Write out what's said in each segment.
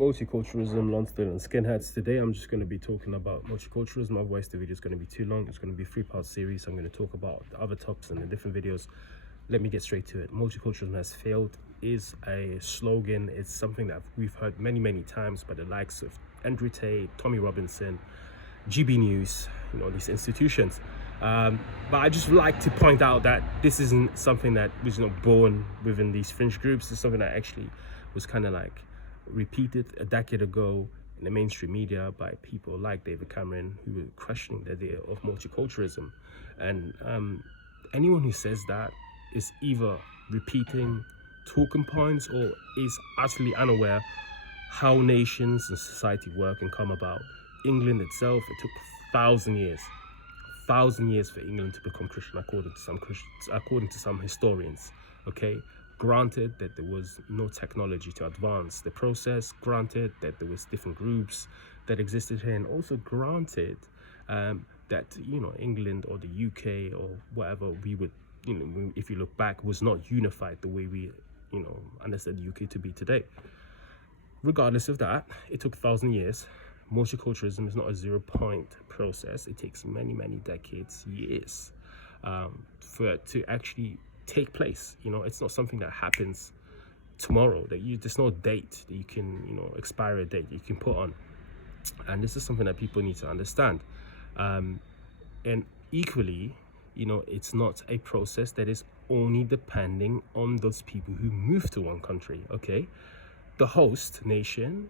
Multiculturalism, Lonsdale and skinheads. Today I'm just going to be talking about multiculturalism, otherwise the video is going to be too long. It's going to be a 3-part series. I'm going to talk about the other topics in the different videos. Let me get straight to it. Multiculturalism has failed is a slogan. It's something that we've heard many times by the likes of Andrew Tate, Tommy Robinson, GB News, these institutions. But I just like to point out that this isn't something that was not born within these fringe groups. It's something that actually was kind of like repeated a decade ago in the mainstream media by people like David Cameron, who were questioning the idea of multiculturalism. And anyone who says that is either repeating talking points or is utterly unaware how nations and society work and come about. England itself, it took 1,000 years for England to become Christian, according to some historians. Okay, granted that there was no technology to advance the process, granted that there was different groups that existed here, and also granted that England or the UK or whatever we would, if you look back, was not unified the way we understand the UK to be today. Regardless of that, it took 1,000 years. Multiculturalism is not a 0-point process. It takes many decades, years, for it to actually take place. It's not something that happens tomorrow. There's no date that you can, expire a date you can put on. And this is something that people need to understand. And equally, it's not a process that is only depending on those people who move to one country. Okay, the host nation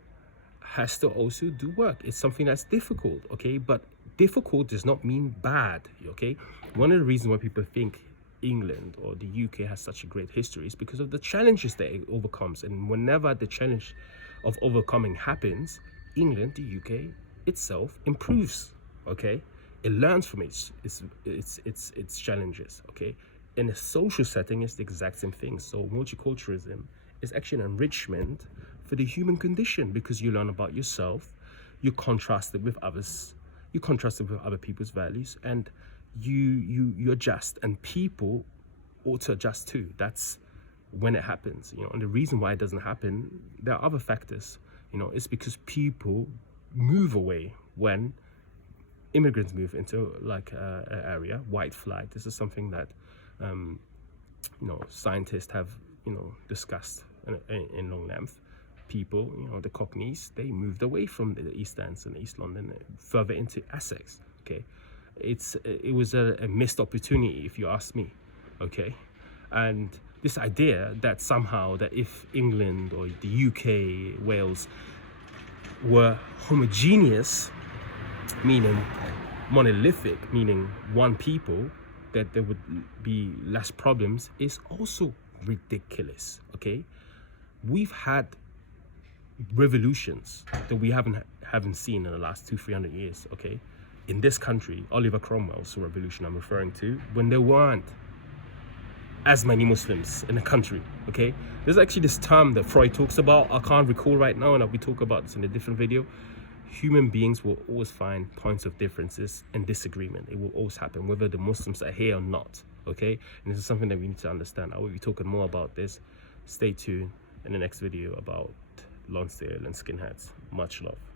has to also do work. It's something that's difficult, okay? But difficult does not mean bad, okay? One of the reasons why people think England or the UK has such a great history is because of the challenges that it overcomes. And whenever the challenge of overcoming happens, England, the UK itself improves, okay? It learns from its challenges, okay? In a social setting, it's the exact same thing. So multiculturalism is actually an enrichment for the human condition, because you learn about yourself, you contrast it with others, you contrast it with other people's values, and you adjust, and people ought to adjust too. That's when it happens, and the reason why it doesn't happen, there are other factors. It's because people move away when immigrants move into like an area. White flight, this is something that scientists have discussed in long length. People, the Cockneys, they moved away from the East Ends and East London further into Essex. Okay, it was a missed opportunity, if you ask me. Okay, and this idea that somehow that if England or the UK, Wales were homogeneous, meaning monolithic, meaning one people, that there would be less problems, is also ridiculous. Okay, we've had revolutions that we haven't seen in the last 200-300 years. Okay, in this country, Oliver Cromwell's revolution I'm referring to, when there weren't as many Muslims in the country. Okay, there's actually this term that Freud talks about. I can't recall right now, and I'll be talking about this in a different video. Human beings will always find points of differences and disagreement. It will always happen, whether the Muslims are here or not. Okay, and this is something that we need to understand. I will be talking more about this. Stay tuned in the next video about Lonsdale and skinheads. Much love.